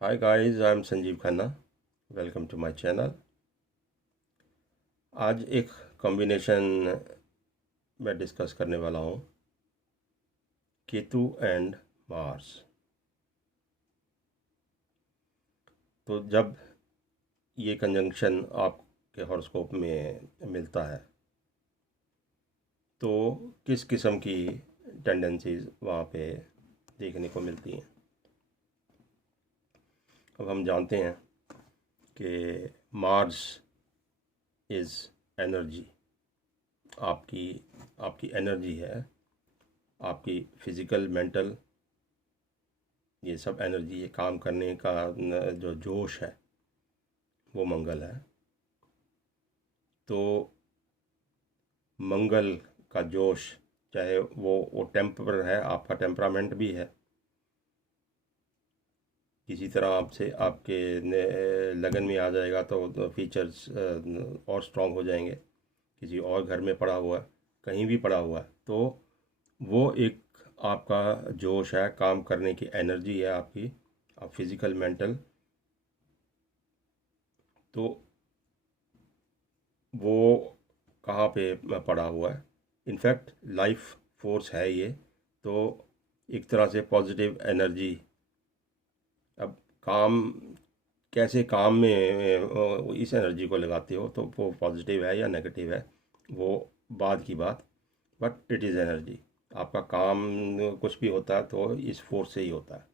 Hi guys, I'm Sanjeev Khanna. Welcome to my channel. आज एक combination मैं डिस्कस करने वाला हूँ, केतु एंड मार्स। तो जब ये कंजंक्शन आपके हॉरोस्कोप में मिलता है तो किस किस्म की टेंडेंसीज वहाँ पे देखने को मिलती हैं। अब हम जानते हैं कि मार्स इज़ एनर्जी। आपकी आपकी एनर्जी है, आपकी फिज़िकल मेंटल ये सब एनर्जी, ये काम करने का जो जोश है वो मंगल है। तो मंगल का जोश, चाहे वो टेम्पर है, आपका टेम्परामेंट भी है, किसी तरह आपसे आपके लगन में आ जाएगा तो फीचर्स और स्ट्रांग हो जाएंगे। किसी और घर में पड़ा हुआ है, कहीं भी पड़ा हुआ है, तो वो एक आपका जोश है, काम करने की एनर्जी है आपकी, आप फिज़िकल मेंटल। तो वो कहाँ पे पड़ा हुआ है, इनफैक्ट लाइफ फोर्स है ये। तो एक तरह से पॉजिटिव एनर्जी। अब काम, कैसे काम में इस एनर्जी को लगाते हो, तो वो पॉजिटिव है या नेगेटिव है वो बाद की बात, बट इट इज़ एनर्जी। आपका काम कुछ भी होता है तो इस फोर्स से ही होता है।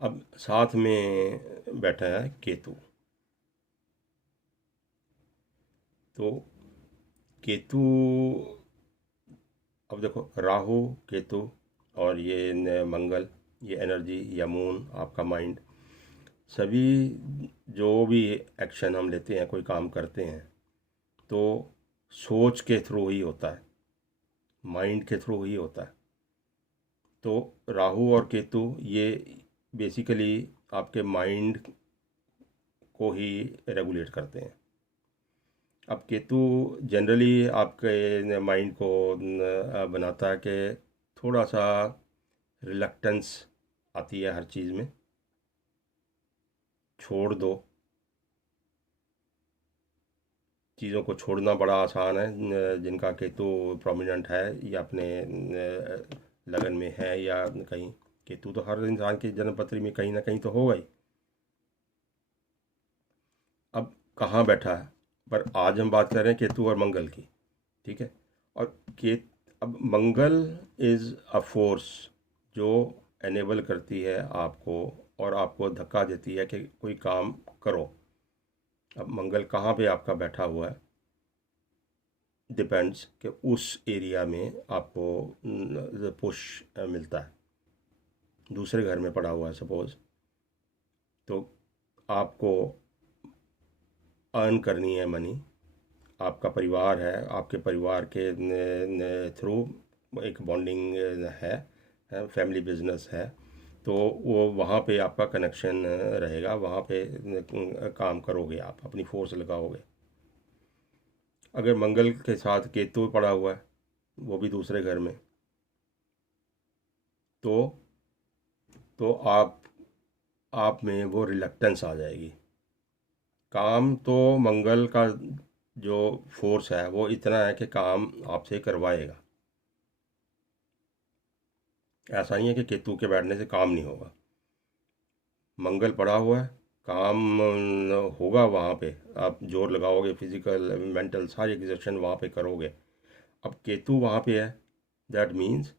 अब साथ में बैठा है केतु। तो केतु, अब देखो, राहु, केतु और ये मंगल, ये एनर्जी या मून, आपका माइंड, सभी जो भी एक्शन हम लेते हैं, कोई काम करते हैं, तो सोच के थ्रू ही होता है, माइंड के थ्रू ही होता है। तो राहु और केतु ये बेसिकली आपके माइंड को ही रेगुलेट करते हैं। अब केतु जनरली आपके माइंड को बनाता है कि थोड़ा सा रिलक्टेंस आती है हर चीज़ में, छोड़ दो, चीज़ों को छोड़ना बड़ा आसान है। जिनका केतु प्रोमिनेंट है या अपने लगन में है या कहीं, केतु तो हर इंसान की जन्म पत्री में कहीं ना कहीं तो होगा ही। अब कहाँ बैठा है, पर आज हम बात कर रहे हैं केतु और मंगल की, ठीक है। और के अब मंगल इज़ अ फोर्स जो एनेबल करती है आपको और आपको धक्का देती है कि कोई काम करो। अब मंगल कहाँ पे आपका बैठा हुआ है, डिपेंड्स कि उस एरिया में आपको पुश मिलता है। दूसरे घर में पड़ा हुआ है सपोज, तो आपको अर्न करनी है मनी, आपका परिवार है, आपके परिवार के थ्रू एक बॉन्डिंग है, फैमिली बिजनेस है, तो वो वहाँ पे आपका कनेक्शन रहेगा, वहाँ पे काम करोगे, आप अपनी फोर्स लगाओगे। अगर मंगल के साथ केतु पड़ा हुआ है, वो भी दूसरे घर में, तो आप में वो रिलक्टेंस आ जाएगी। काम तो मंगल का जो फोर्स है वो इतना है कि काम आपसे करवाएगा। ऐसा नहीं है कि केतु के बैठने से काम नहीं होगा। मंगल पड़ा हुआ है, काम होगा वहाँ पे, आप जोर लगाओगे, फिजिकल मेंटल सारी एग्जर्शन वहाँ पे करोगे। अब केतु वहाँ पे है, दैट मीन्स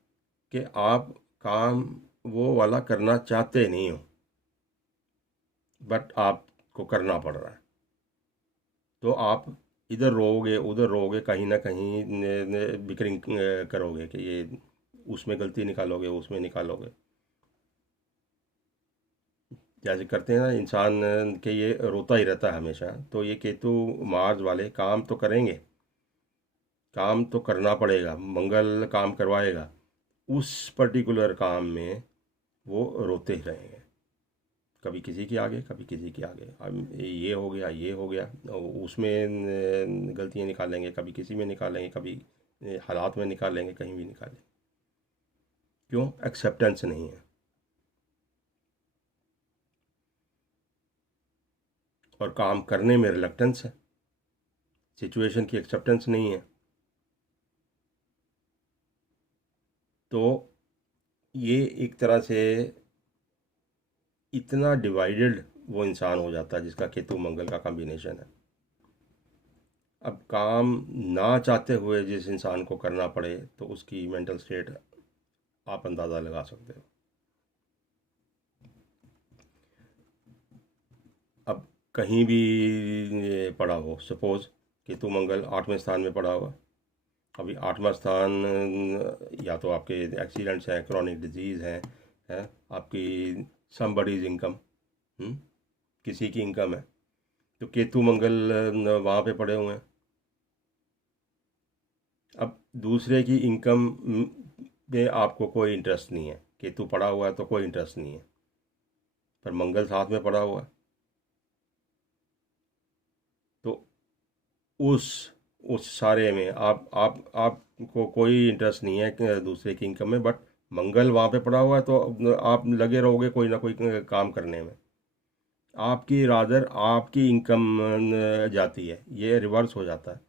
कि आप काम वो वाला करना चाहते नहीं हो, बट आपको करना पड़ रहा है। तो आप इधर रोओगे उधर रोओगे, कहीं ना कहीं बिकरिंग करोगे कि ये उसमें गलती निकालोगे, उसमें निकालोगे, जैसे करते हैं ना इंसान के, ये रोता ही रहता है हमेशा। तो ये केतु मार्स वाले काम तो करेंगे, काम तो करना पड़ेगा, मंगल काम करवाएगा, उस पर्टिकुलर काम में वो रोते ही रहेंगे, कभी किसी के आगे कभी किसी के आगे। अब ये हो गया, ये हो गया, और उसमें गलतियाँ निकालेंगे, कभी किसी में निकालेंगे, कभी हालात में निकालेंगे, कहीं भी निकालेंगे। क्यों? एक्सेप्टेंस नहीं है। और काम करने में रिलक्टेंस है, सिचुएशन की एक्सेप्टेंस नहीं है। तो ये एक तरह से इतना डिवाइडेड वो इंसान हो जाता है जिसका केतु मंगल का कॉम्बिनेशन है। अब काम ना चाहते हुए जिस इंसान को करना पड़े तो उसकी मेंटल स्टेट आप अंदाज़ा लगा सकते हो। अब कहीं भी ये पड़ा हो, सपोज केतु मंगल 8वें स्थान में पड़ा हुआ, अभी 8वां स्थान या तो आपके एक्सीडेंट्स हैं, क्रॉनिक डिजीज़ हैं आपकी समबडीज इनकम, किसी की इनकम है, तो केतु मंगल वहाँ पे पड़े हुए हैं। अब दूसरे की इनकम में आपको कोई इंटरेस्ट नहीं है, केतु पड़ा हुआ है तो कोई इंटरेस्ट नहीं है, पर मंगल साथ में पड़ा हुआ है तो उस उस सारे में आपको कोई इंटरेस्ट नहीं है कि दूसरे की इनकम में, बट मंगल वहाँ पे पड़ा हुआ है तो आप लगे रहोगे कोई ना कोई काम करने में, आपकी रादर आपकी इनकम जाती है, ये रिवर्स हो जाता है।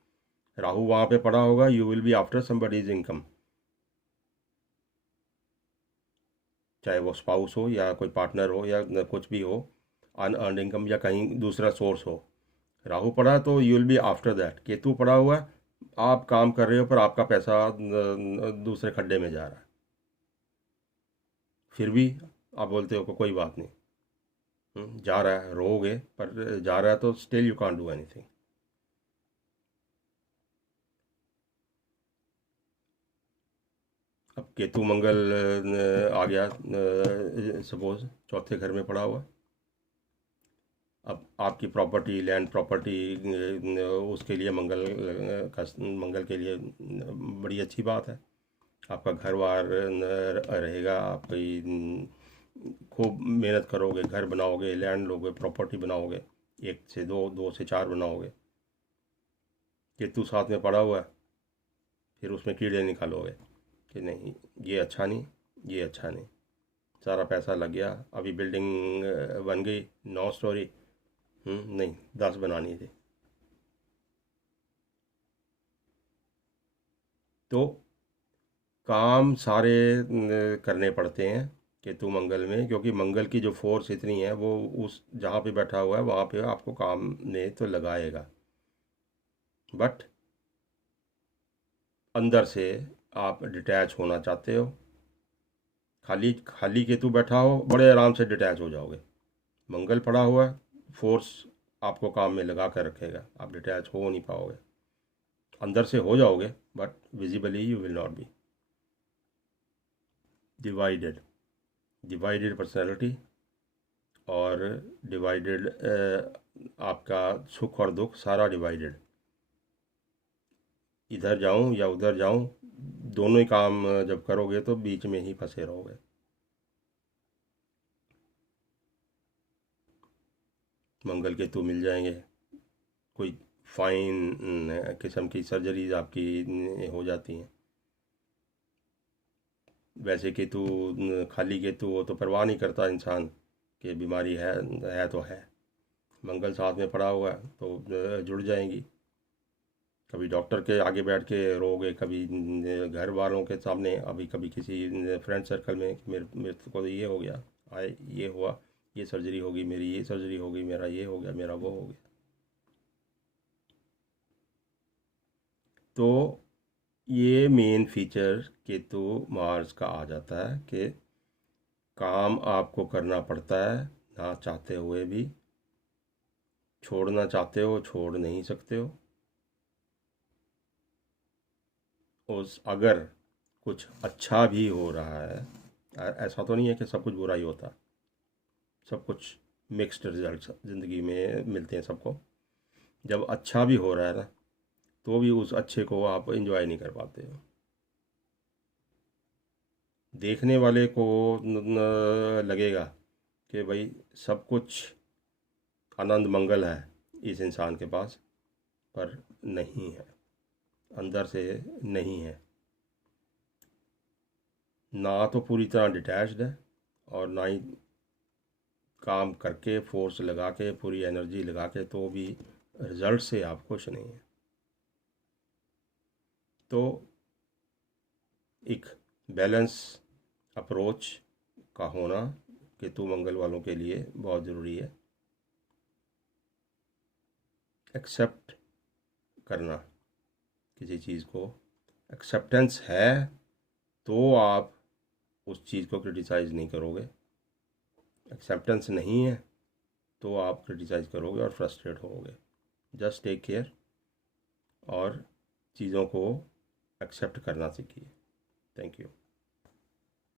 राहु वहाँ पे पड़ा होगा, you will be after somebody's income, चाहे वो स्पाउस हो या कोई पार्टनर हो या कुछ भी हो, अनअर्नड इनकम या कहीं दूसरा सोर्स हो। राहु पड़ा तो you will be after that. Ketu पड़ा हुआ है, आप काम कर रहे हो पर आपका पैसा दूसरे खड्डे में जा रहा है, फिर भी आप बोलते हो कि कोई बात नहीं, जा रहा है, रोगे पर जा रहा है तो still you can't do anything. अब केतु मंगल आ गया सपोज चौथे घर में पड़ा हुआ, अब आपकी प्रॉपर्टी, लैंड प्रॉपर्टी, उसके लिए मंगल के लिए बड़ी अच्छी बात है। आपका घर बार रहेगा, आप कोई खूब मेहनत करोगे, घर बनाओगे, लैंड लोगे, प्रॉपर्टी बनाओगे, 1 से 2, 2 से 4 बनाओगे। केतु साथ में पड़ा हुआ है, फिर उसमें कीड़े निकालोगे कि नहीं ये अच्छा नहीं, ये अच्छा नहीं, सारा पैसा लग गया, अभी बिल्डिंग बन गई 9 स्टोरी, नहीं 10 बनानी थी। तो काम सारे करने पड़ते हैं केतु मंगल में, क्योंकि मंगल की जो फोर्स इतनी है वो उस जहाँ पे बैठा हुआ है वहाँ पे आपको काम में तो लगाएगा, बट अंदर से आप डिटैच होना चाहते हो। खाली खाली केतु बैठा हो बड़े आराम से डिटैच हो जाओगे, मंगल पड़ा हुआ है, फोर्स आपको काम में लगा कर रखेगा, आप डिटैच हो नहीं पाओगे। अंदर से हो जाओगे but visibly you will not be. Divided, divided personality और डिवाइडेड आपका सुख और दुख सारा डिवाइडेड, इधर जाऊं या उधर जाऊं, दोनों ही काम जब करोगे तो बीच में ही फंसे रहोगे। मंगल केतु मिल जाएंगे, कोई फाइन किस्म की सर्जरीज आपकी हो जाती हैं। वैसे केतु खाली केतु हो तो परवाह नहीं करता इंसान कि बीमारी है तो है, मंगल साथ में पड़ा हुआ है तो जुड़ जाएंगी। कभी डॉक्टर के आगे बैठ के रोगे, कभी घर वालों के सामने, अभी कभी किसी फ्रेंड सर्कल में, मेरे मेरे को तो ये हो गया, आए ये हुआ, ये सर्जरी होगी मेरी, ये सर्जरी होगी, मेरा ये हो गया, मेरा वो हो गया। तो ये मेन फीचर केतु मार्स का आ जाता है कि काम आपको करना पड़ता है ना चाहते हुए भी, छोड़ना चाहते हो छोड़ नहीं सकते हो। उस अगर कुछ अच्छा भी हो रहा है, ऐसा तो नहीं है कि सब कुछ बुरा ही होता, सब कुछ मिक्स्ड रिजल्ट्स ज़िंदगी में मिलते हैं सबको। जब अच्छा भी हो रहा है ना तो भी उस अच्छे को आप एंजॉय नहीं कर पाते हो। देखने वाले को लगेगा कि भाई सब कुछ आनंद मंगल है इस इंसान के पास, पर नहीं है, अंदर से नहीं है, ना तो पूरी तरह डिटैच्ड है और ना ही काम करके फोर्स लगा के पूरी एनर्जी लगा के तो भी रिज़ल्ट से आप खुश नहीं हैं। तो एक बैलेंस अप्रोच का होना केतु मंगल वालों के लिए बहुत ज़रूरी है। एक्सेप्ट करना किसी चीज़ को, एक्सेप्टेंस है तो आप उस चीज़ को क्रिटिसाइज़ नहीं करोगे, एक्सेप्टेंस नहीं है तो आप क्रिटिसाइज़ करोगे और फ्रस्ट्रेट होगे। जस्ट टेक केयर और चीज़ों को एक्सेप्ट करना सीखिए। Thank you.